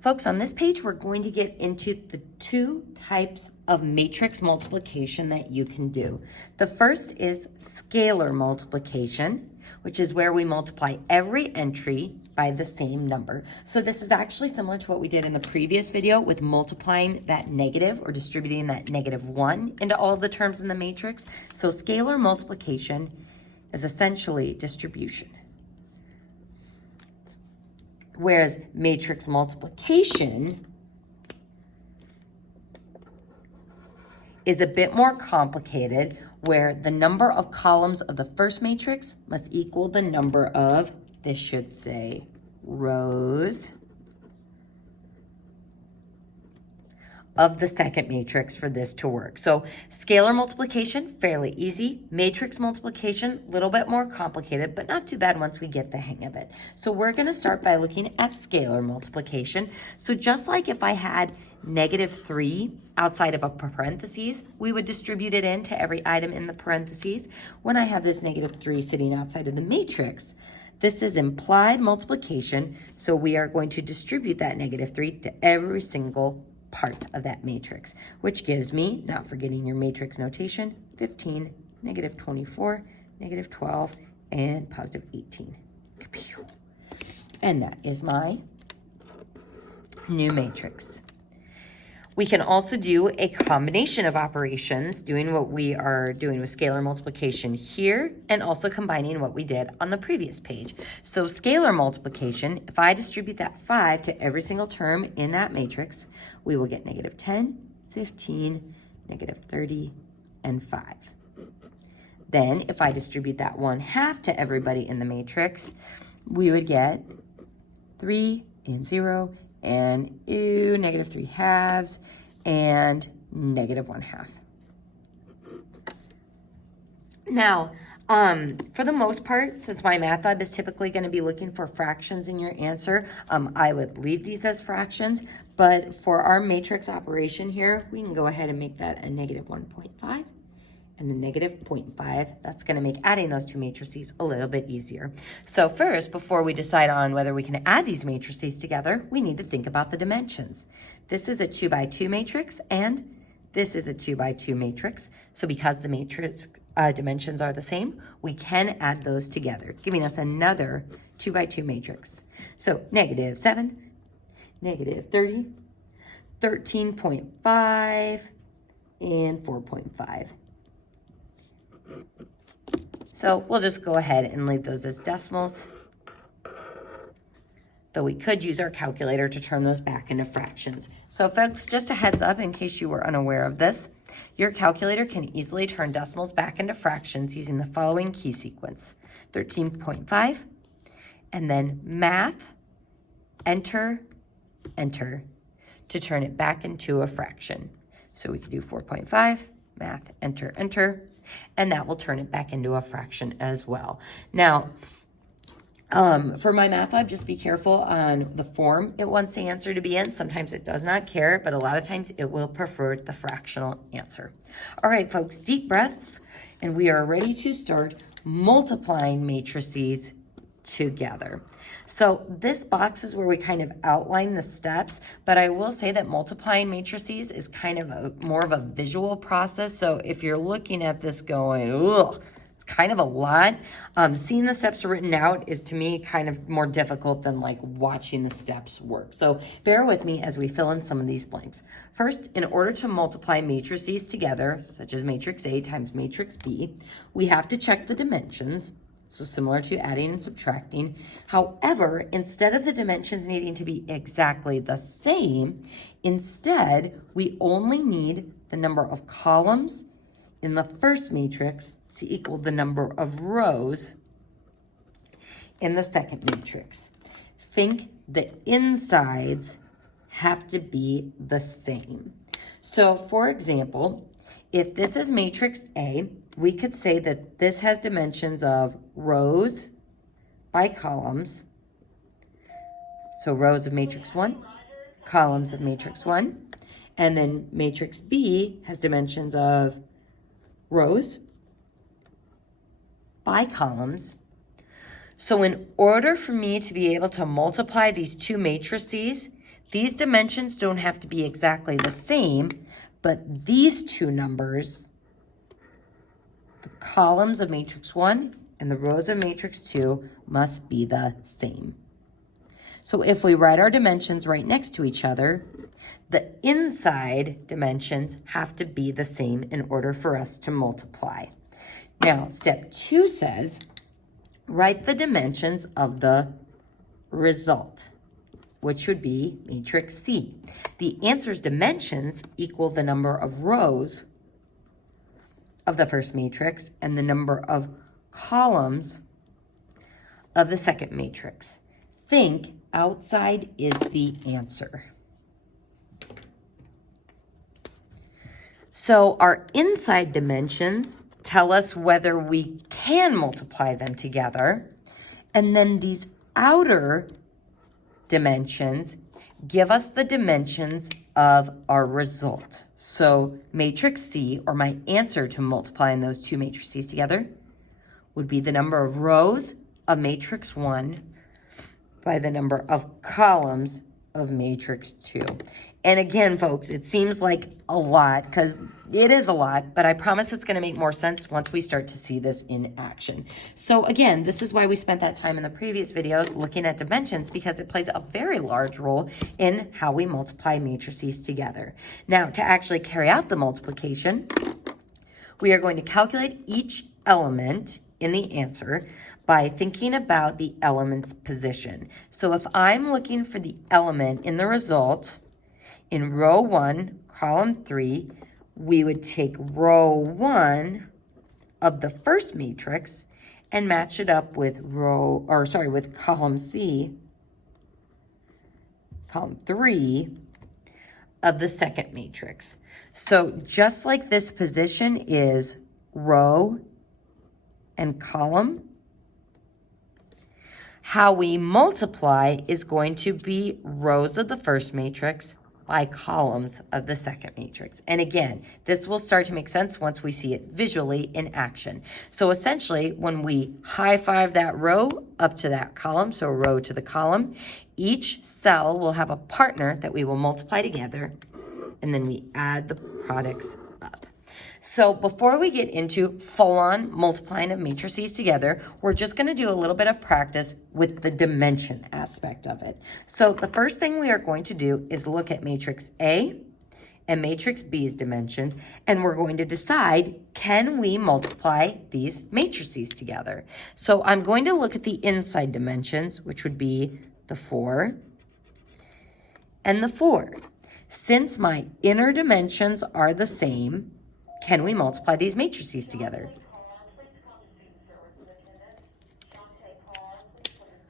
Folks, on this page, we're going to get into the two types of matrix multiplication that you can do. The first is scalar multiplication, which is where we multiply every entry by the same number. So this is actually similar to what we did in the previous video with multiplying that negative or distributing that -1 into all of the terms in the matrix. So scalar multiplication is essentially distribution. Whereas matrix multiplication is a bit more complicated, where the number of columns of the first matrix must equal the number of, this should say, rows of the second matrix for this to work. So scalar multiplication, fairly easy. Matrix multiplication, a little bit more complicated, but not too bad once we get the hang of it. So we're gonna start by looking at scalar multiplication. So just like if I had -3 outside of a parentheses, we would distribute it into every item in the parentheses. When I have this -3 sitting outside of the matrix, this is implied multiplication, so we are going to distribute that -3 to every single part of that matrix, which gives me, not forgetting your matrix notation, 15, -24, -12, and +18. And that is my new matrix. We can also do a combination of operations, doing what we are doing with scalar multiplication here, and also combining what we did on the previous page. So scalar multiplication, if I distribute that 5 to every single term in that matrix, we will get -10, 15, -30, and 5. Then if I distribute that 1/2 to everybody in the matrix, we would get 3 and 0, and -3/2 and -1/2. Now, for the most part, since my math lab is typically going to be looking for fractions in your answer, I would leave these as fractions, but for our matrix operation here, we can go ahead and make that a -1.5. and the -0.5, that's going to make adding those two matrices a little bit easier. So first, before we decide on whether we can add these matrices together, we need to think about the dimensions. This is a 2 by 2 matrix, and this is a 2 by 2 matrix. So because the matrix dimensions are the same, we can add those together, giving us another 2 by 2 matrix. So -7, -30, 13.5, and 4.5. So we'll just go ahead and leave those as decimals, though we could use our calculator to turn those back into fractions. So folks, just a heads up in case you were unaware of this, your calculator can easily turn decimals back into fractions using the following key sequence: 13.5, and then math, enter, enter, to turn it back into a fraction. So we could do 4.5, math, enter, enter, and that will turn it back into a fraction as well. Now, for my math lab, just be careful on the form it wants the answer to be in. Sometimes it does not care, but a lot of times it will prefer the fractional answer. All right, folks, deep breaths, and we are ready to start multiplying matrices together. So this box is where we kind of outline the steps, but I will say that multiplying matrices is kind of more of a visual process. So if you're looking at this going, ugh, it's kind of a lot, seeing the steps written out is to me kind of more difficult than like watching the steps work. So bear with me as we fill in some of these blanks. First, in order to multiply matrices together, such as matrix A times matrix B, we have to check the dimensions. So similar to adding and subtracting. However, instead of the dimensions needing to be exactly the same, instead, we only need the number of columns in the first matrix to equal the number of rows in the second matrix. Think the insides have to be the same. So for example, if this is matrix A, we could say that this has dimensions of rows by columns. So rows of matrix 1, columns of matrix 1. And then matrix B has dimensions of rows by columns. So in order for me to be able to multiply these two matrices, These dimensions don't have to be exactly the same, but these two numbers, the columns of matrix 1 and the rows of matrix 2, must be the same. So if we write our dimensions right next to each other, the inside dimensions have to be the same in order for us to multiply. Now, step 2 says, write the dimensions of the result, which would be matrix C. The answer's dimensions equal the number of rows of the first matrix and the number of columns of the second matrix. Think outside is the answer. So our inside dimensions tell us whether we can multiply them together, and then these outer dimensions give us the dimensions of our result. So matrix C, or my answer to multiplying those two matrices together, would be the number of rows of matrix 1 by the number of columns of matrix 2. And again, folks, it seems like a lot, because it is a lot, but I promise it's going to make more sense once we start to see this in action. So again, this is why we spent that time in the previous videos looking at dimensions, because it plays a very large role in how we multiply matrices together. Now, to actually carry out the multiplication, we are going to calculate each element in the answer by thinking about the element's position. So if I'm looking for the element in the result, in row 1, column 3, we would take row 1 of the first matrix and match it up with with column C, column 3 of the second matrix. So just like this position is row and column, how we multiply is going to be rows of the first matrix by columns of the second matrix. And again, this will start to make sense once we see it visually in action. So essentially, when we high five that row up to that column, so row to the column, each cell will have a partner that we will multiply together, and then we add the products up. So before we get into full-on multiplying of matrices together, we're just going to do a little bit of practice with the dimension aspect of it. So the first thing we are going to do is look at matrix A and matrix B's dimensions, and we're going to decide, can we multiply these matrices together? So I'm going to look at the inside dimensions, which would be the 4 and the 4. Since my inner dimensions are the same, can we multiply these matrices together?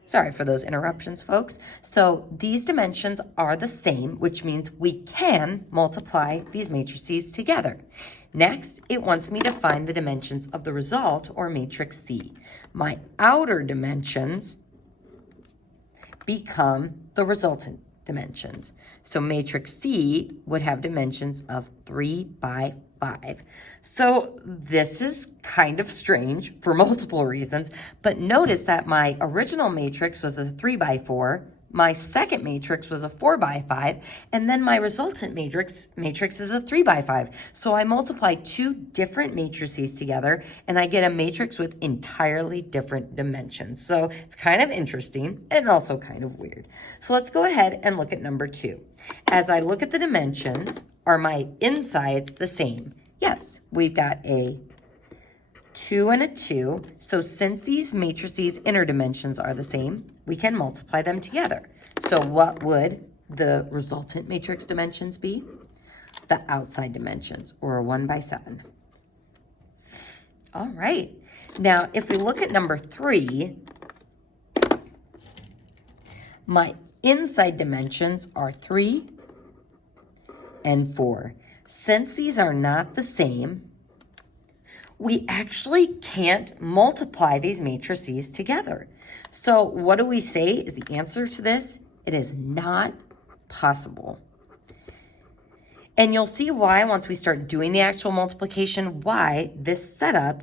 Sorry for those interruptions, folks. So these dimensions are the same, which means we can multiply these matrices together. Next, it wants me to find the dimensions of the result, or matrix C. My outer dimensions become the resultant dimensions. So matrix C would have dimensions of 3 by 5. So this is kind of strange for multiple reasons, but notice that my original matrix was a 3 by 4, my second matrix was a 4 by 5, and then my resultant matrix is a 3 by 5. So I multiply two different matrices together, and I get a matrix with entirely different dimensions. So it's kind of interesting and also kind of weird. So let's go ahead and look at number 2. As I look at the dimensions, are my insides the same? Yes, we've got a 2 and a 2. So since these matrices' inner dimensions are the same, we can multiply them together. So what would the resultant matrix dimensions be? The outside dimensions, or a 1 by 7. All right. Now, if we look at number 3, my inside dimensions are 3 and 4. Since these are not the same, we actually can't multiply these matrices together. So what do we say is the answer to this? It is not possible. And you'll see why once we start doing the actual multiplication, why this setup